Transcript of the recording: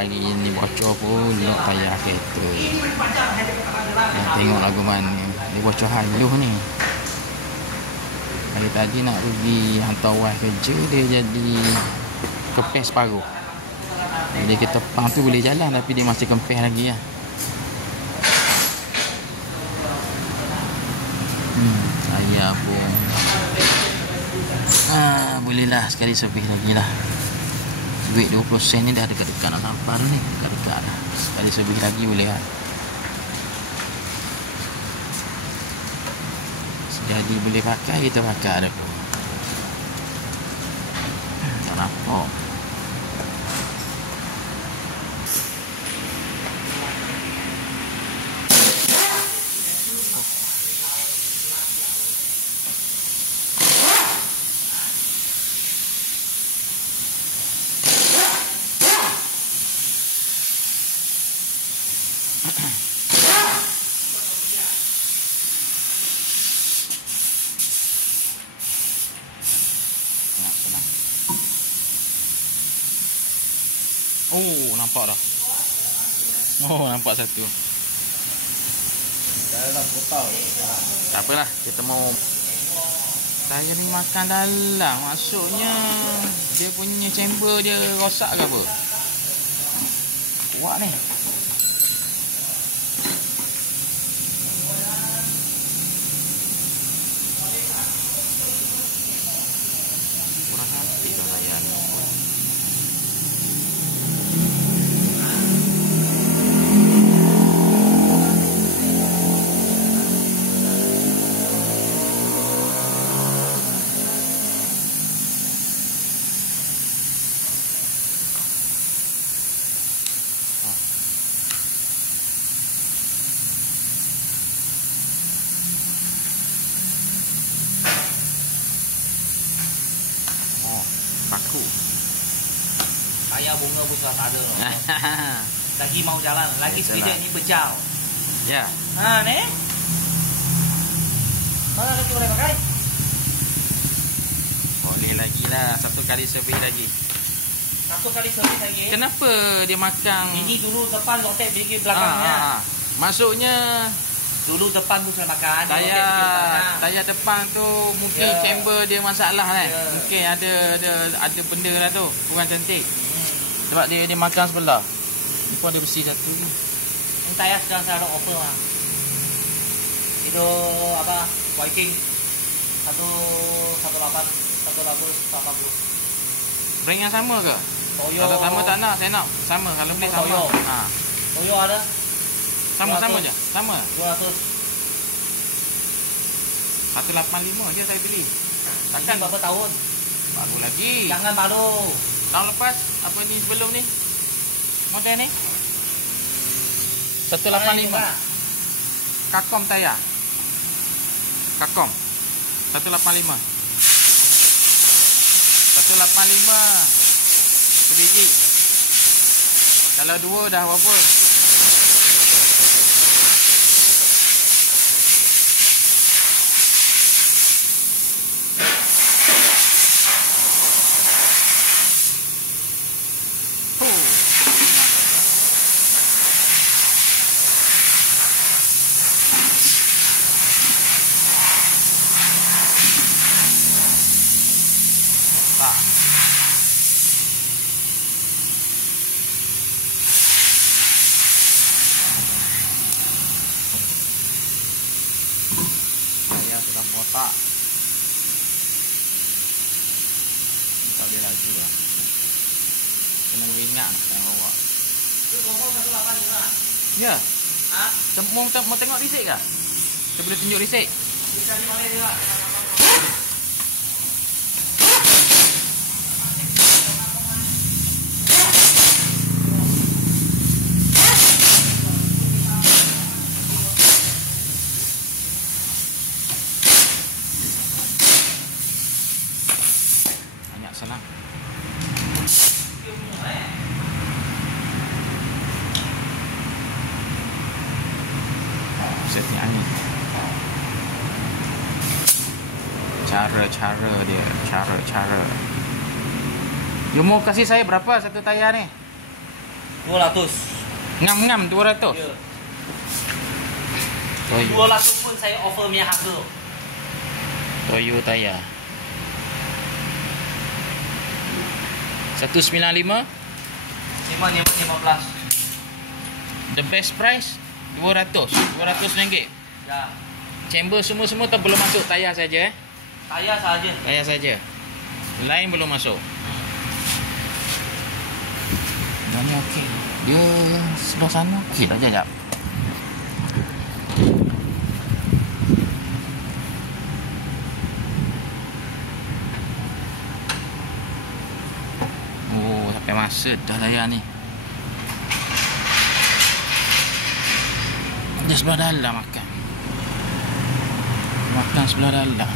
hari ni bocor pula tayar kereta. Tengok lagu mana dia bocor halus ni. Hari tadi nak pergi hantar wife kerja, dia jadi kempes separuh. Jadi kita pang tu boleh jalan tapi dia masih kempes lagi lah. Tayar pun bolehlah sekali servis lagi lah. Duit 20 sen ni dah dekat-dekat nak sampai ni. Dekat-dekat dah. Sekali servis lagi boleh lah. Jadi boleh pakai, kita pakai ada pun. Tak nampak. Oh, nampak dah. Oh, nampak satu. Dalam kotak. Tak apalah, kita mau saya ni makan dalam. Maksudnya dia punya chamber dia rosak ke apa? Kuat ni. Kurang hati dah saya ni. Paku. Ayah bunga pun sudah tak ada. Lagi mau jalan. Lagi sekejap ni berjauh. Ya. Ni. Mana lagi boleh pakai? Boleh lagi lah. Satu kali servis lagi. Satu kali servis lagi. Kenapa dia makan? Ini dulu depan rotek bagi belakangnya. Maksudnya dulu depan tu saya makan. Tayar depan tu mungkin chamber dia masalah kan. Mungkin ada benda lah tu, kurang cantik. Sebab dia makan sebelah. Ni pun ada besi satu ni. Ini tayar sekarang saya ada offer lah. Itu apa? Viking 118 180. Brand yang sama ke? Toyo. Kalau sama tak nak, saya nak sama. Kalau boleh sama. Toyo. Toyo ada. Sama je. Sama. 200. 185 je saya beli. Takkan berapa tahun? Baru lagi. Jangan malu. Tahun lepas apa ni sebelum ni? Model ni 185. Kakom tayar. Kakom 185. 185 sebiji. Kalau dua dah berapa? Saya sudah botak. Tak boleh lagi lah. Kena beringat saya bawa. Itu nombor 185. Ya. Mau tengok risik kah? Kita boleh tunjuk risik. Bisa di mana juga. Senang. Setting angin. Cara dia, cara. You mau kasih saya berapa satu tayar ni? 200. Ngam-ngam 200. Ya. Toyo. 200 pun saya offer punya harga. Toyo tayar. 195. 515. The best price 200. 200 ringgit. Ya. Chamber semua-semua tak belum masuk, tayar saja Tayar saja. Tayar saja. Lain belum masuk. Yang ni okey. Dia sebelah sana. Okey tak, jap. Oh, sampai masa dah layar ni. Dia sebelah dalam makan. Makan sebelah dalam.